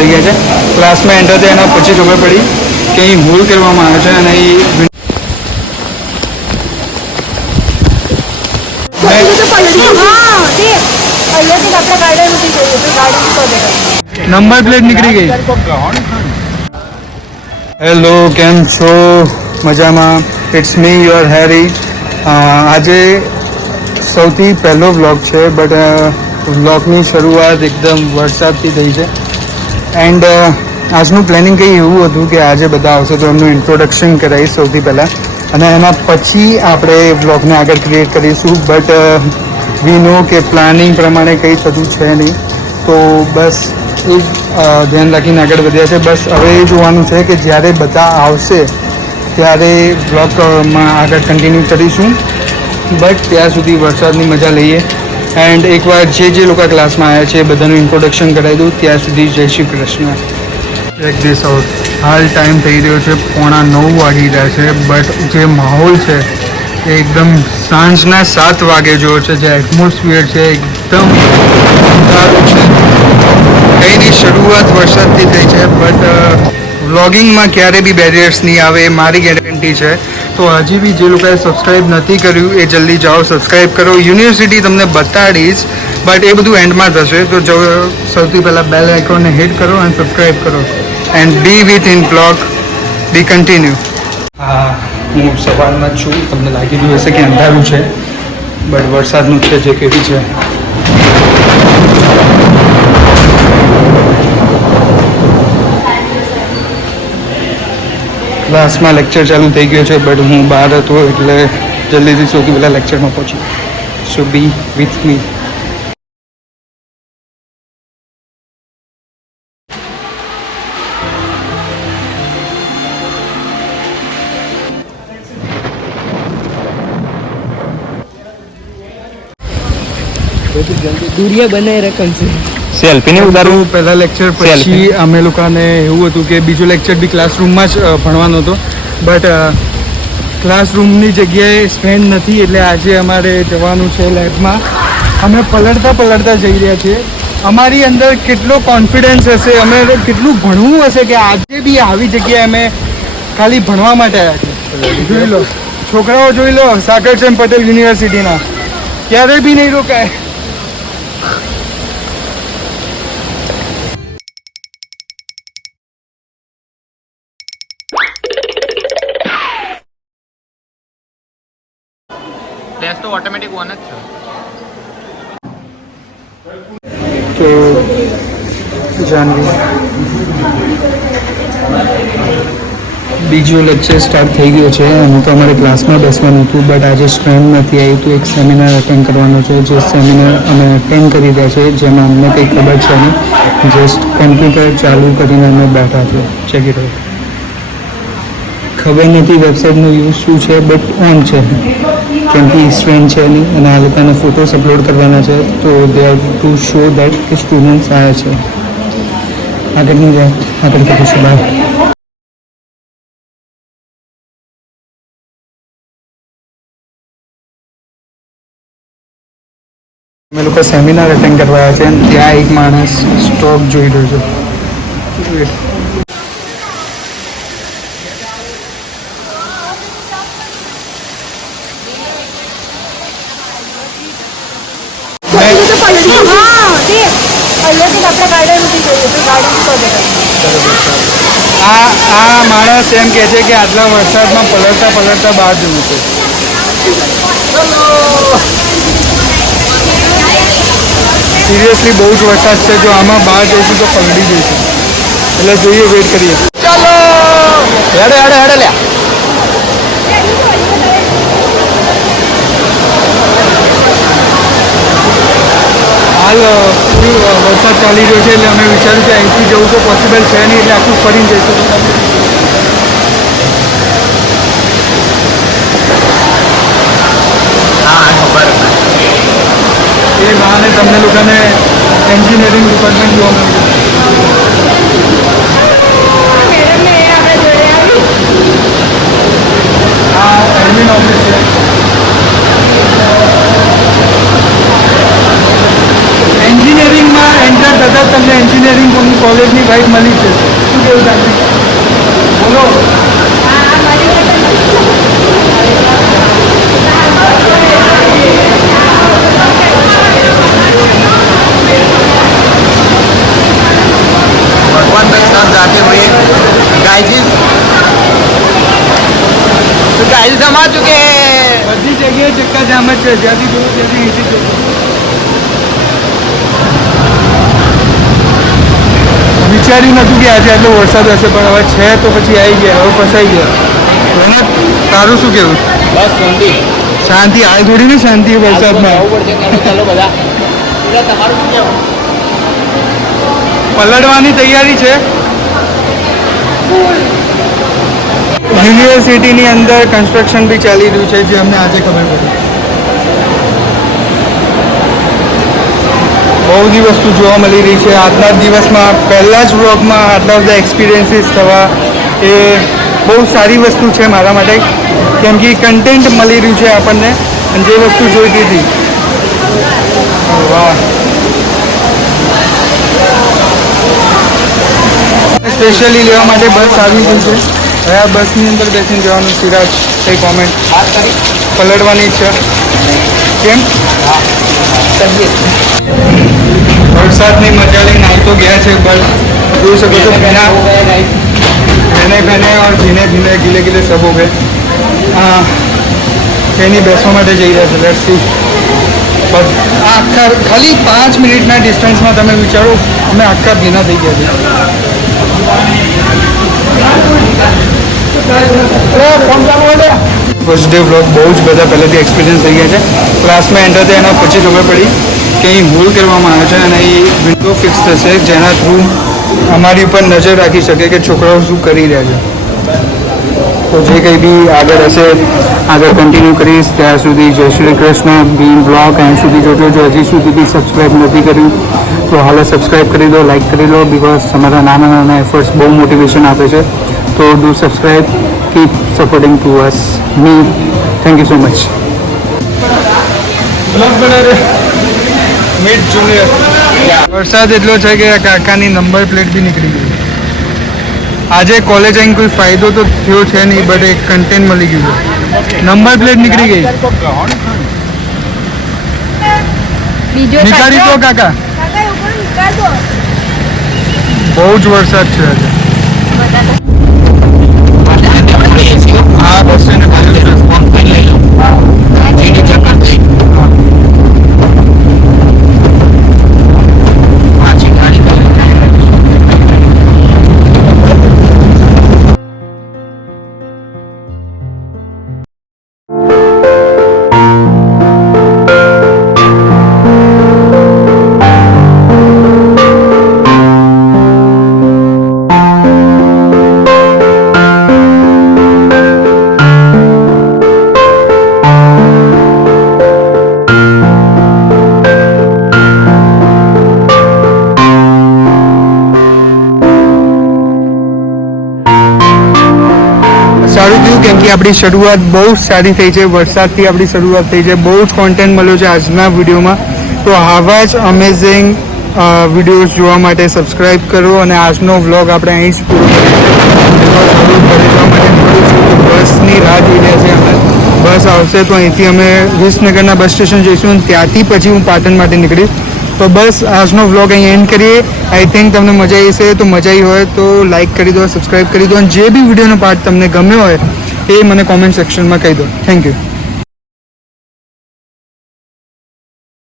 થઈ ગયા છે. ક્લાસમાં એન્ટર થયા એના પછી ખબર પડી કે અહીં હોલ કરવામાં આવે છે અને અહીં નંબર પ્લેટ નીકળી ગઈ. હેલો, કેમ છો? મજામાં? ઇટ્સ મી યોર હેરી. આજે સૌથી પહેલો વ્લોગ છે, બટ વ્લોગની શરૂઆત એકદમ વરસાદથી થઈ છે. એન્ડ આજનું પ્લાનિંગ કંઈ એવું હતું કે આજે બધા આવશે તો એમનું ઇન્ટ્રોડક્શન કરાવીશ સૌથી પહેલાં, અને એના પછી આપણે વ્લોગને આગળ ક્રિએટ કરીશું. બટ વી નો કે પ્લાનિંગ પ્રમાણે કંઈ થતું છે નહીં, તો બસ એ ધ્યાન રાખીને આગળ વધ્યા છે. બસ હવે એ જોવાનું છે કે જ્યારે બધા આવશે ત્યારે વ્લોગમાં આગળ કન્ટિન્યુ કરીશું. બટ ત્યાં સુધી વરસાદની મજા લઈએ. એન્ડ એકવાર જે લોકો ક્લાસમાં આવ્યા છે બધાનું ઇન્ટ્રોડક્શન કરાવી દઉં. ત્યાં સુધી જય Shri Krishna. Check this out. હાલ ટાઈમ થઈ રહ્યો છે 9:15 વાગી રહ્યા છે. બટ જે માહોલ છે એ એકદમ સાંજના 7 વાગે જેવો છે. જે એટમોસ્ફિયર છે એકદમ સારું છે. કંઈની શરૂઆત વરસાદથી થઈ છે, બટ વ્લોગિંગમાં ક્યારે બી બેરિયર્સ નહીં આવે એ મારી ગેરંટી છે. તો હજી બી જે લોકોએ સબસ્ક્રાઈબ નથી કર્યું એ જલ્દી જાઓ, સબસ્ક્રાઈબ કરો. યુનિવર્સિટી તમને બતાડીશ, બટ એ બધું એન્ડમાં થશે. તો જો સૌથી પહેલાં બેલ આઇકોનને હિટ કરો અને સબસ્ક્રાઈબ કરો. And be with in blog, be continue. હા, હું સવારમાં જ છું. તમને લાગી રહ્યું હશે કે અંધારું છે, બટ વરસાદનું છે જે કેવી છે. ક્લાસમાં લેક્ચર ચાલુ થઈ ગયો છે, બટ હું બહાર હતો એટલે જલ્દીથી સૌથી પહેલાં લેક્ચરમાં પહોંચી. સો બી વિથ મી. દુરિયા બનાવી રકમ છે. સેલ્ફી ને ઉતારવું પહેલા લેક્ચર, પછી અમે લોકોને એવું હતું કે બીજો લેક્ચર બી ક્લાસરૂમમાં જ ભણવાનો હતો, બટ ક્લાસરૂમની જગ્યાએ સ્પેન્ડ નથી એટલે આજે અમારે જવાનું છે લેબમાં. અમે પલળતા જઈ રહ્યા છીએ. અમારી અંદર કેટલો કોન્ફિડન્સ હશે, અમે કેટલું ભણવું હશે કે આજે બી આવી જગ્યાએ અમે ખાલી ભણવા માટે આવ્યા છીએ. જોઈ લો છોકરાઓ, જોઈ લો સાગરચંદ પટેલ યુનિવર્સિટીના, ક્યારેય બી નહીં રોકાય. તો ઓટોમેટિક વન જ છે. તો જાણીએ, બીજો લેક્ચર સ્ટાર્ટ થઈ ગયો છે. અને તો અમારે ક્લાસમાં બેસવાનું હતું, બટ આજે સ્ટ્રેન્ડ નથી આવી, તો એક સેમિનાર અટેન્ડ કરવાનો છે. જે સેમિનાર અમે અટેન્ડ કરી રહ્યા છે, જેમાં અમને કંઈ ખબર છે નહીં. જસ્ટ કોમ્પ્યુટર ચાલુ કરીને અમે બેઠા છે. Check it out. ખબર નથી વેબસાઇટનો યુઝ શું છે, બટ ઓન છે. કેમ કે સ્ટ્રેન્ડ છે નહીં અને આ લોકોને ફોટોસ અપલોડ કરવાના છે, તો they are to show that કે સ્ટુડન્ટ્સ આવ્યા છે. આગળની વાત આગળ કરીશું. બાય. અમે લોકો સેમિનાર અટેન્ડ કરવા આવ્યા છે અને ત્યાં એક માણસ સ્ટોક જોઈ રહ્યો છે. આ માણસ એમ કહે છે કે આટલા વરસાદમાં પલળતા બહાર જવું છે. સિરિયસલી બહુ જ વરસાદ છે. જો આમાં બહાર જઈશું તો પલળી જઈશું, એટલે જોઈએ, વેઇટ કરીએ. ચાલો હેડે લ્યા. હાલ વરસાદ ચાલી રહ્યો છે એટલે અમે વિચાર્યું કે અહીંથી જવું તો પોસિબલ છે નહીં, એટલે આખું ફરીને જઈશું. એ બહાને તમને લોકોને એન્જિનિયરિંગ ડિપાર્ટમેન્ટ જોવા મળ્યું. આ એડમિન ઓફિસ છે. એન્જિનિયરિંગમાં એન્ટર થતાં તમને એન્જિનિયરિંગ કોલેજની વાઇફ છે, જ્યાંથી જોવું ત્યાંથી ઈઝી છે. વિચાર્યું નહોતું કે આજે આટલો વરસાદ હશે, પણ હવે છે તો પછી આવી ગયા, હવે ફસાઈ ગયા. રોનક, તારું શું કહેવું? બસ શાંતિ. શાંતિ આવી થોડી ને શાંતિ વરસાદમાં. ચાલો બધા. તમારું શું કહેવું? પલળવાની તૈયારી છે. યુનિવર્સિટીની અંદર કન્સ્ટ્રક્શન બી ચાલી રહ્યું છે, જે અમને આજે ખબર પડી. બહુ બધી વસ્તુ જોવા મળી રહી છે આજના દિવસમાં. પહેલાં જ બ્લોગમાં આટલા બધા એક્સપિરિયન્સીસ થવા એ બહુ સારી વસ્તુ છે મારા માટે, કેમ કે કન્ટેન્ટ મળી રહ્યું છે આપણને, અને જે વસ્તુ જોઈતી હતી. વાહ, સ્પેશિયલી લેવા માટે બસ આવી ગઈ છે. હવે આ બસની અંદર બેસીને જવાનું. સિરાજ, કઈ કોમેન્ટ? પલળવાની છે કેમ? વરસાદની મજા લઈને આવી તો ગયા છે, બસ જોઈ શકો છો ભીને और ભીને ભીને ગીલે ગીલે સબ હો ગए. એની બેસવા માટે જઈ રહ્યા છે. Let's see. બસ આ આખા ખાલી 5 મિનિટના ડિસ્ટન્સમાં તમે વિચારો અમે આખા ભીના થઈ ગયા છે. ફર્સ્ટ ડે વ્લોગ બહુ જ બધા પહેલેથી એક્સપિરિયન્સ થઈ ગયા છે. ક્લાસમાં એન્ટર થયા એના પછી ખબર પડી કે અહીં હોલ કરવામાં આવે છે, અને એ વિન્ડો ફિક્સ થશે જેના થ્રુ અમારી ઉપર નજર રાખી શકે કે છોકરાઓ શું કરી રહ્યા છે. તો જે કંઈ બી આગળ હશે આગળ કન્ટિન્યુ કરીશ. ત્યાં સુધી જય શ્રી કૃષ્ણ. બીન બ્લોગ એન્ડ સુધી જોજો. જો હજી સુધી બી સબસ્ક્રાઈબ નથી કર્યું તો હાલ સબસ્ક્રાઈબ કરી દો, લાઈક કરી લો, બિકોઝ તમારા નાના નાના એફર્ટ્સ બહુ મોટિવેશન આપે છે. તો do subscribe, keep supporting two us me. Thank you so much. Mid junior. વરસાદ એટલો છે કે કાકાની નંબર પ્લેટ બી નીકળી ગઈ. આજે કોલેજ આવીને કોઈ ફાયદો તો થયો છે નહીં, બટ એક કન્ટેન્ટ મળી ગયું છે. નંબર પ્લેટ નીકળી ગઈ. નીકાળી દો કાકા. બહુ જ વરસાદ છે આજે. હા બસ એને સારું થયું, કેમ કે આપણી શરૂઆત બહુ જ સારી થઈ છે. વરસાદથી આપણી શરૂઆત થઈ છે. બહુ જ કોન્ટેન્ટ મળ્યો છે આજના વિડીયોમાં. તો આવા જ અમેઝિંગ વિડીયોઝ જોવા માટે સબસ્ક્રાઈબ કરો, અને આજનો વ્લોગ આપણે અહીં જ પૂરો કરીએ. બસની રાહ જોઈ રહ્યા છે અમે. બસ આવશે તો અહીંથી અમે વિસનગરના બસ સ્ટેશન જઈશું, અને ત્યાંથી પછી હું પાટણ માટે નીકળીશ. તો બસ આજનો વ્લોગ અહીં એન્ડ કરીએ. આઈ થિંક તમને મજા આવી છે. તો મજા આવી હોય તો લાઇક કરી દો, સબસ્ક્રાઈબ કરી દો, અને જે બી વિડીયોનો પાર્ટ તમને ગમ્યો હોય એ મને કોમેન્ટ સેક્શનમાં કહી દો. Thank you.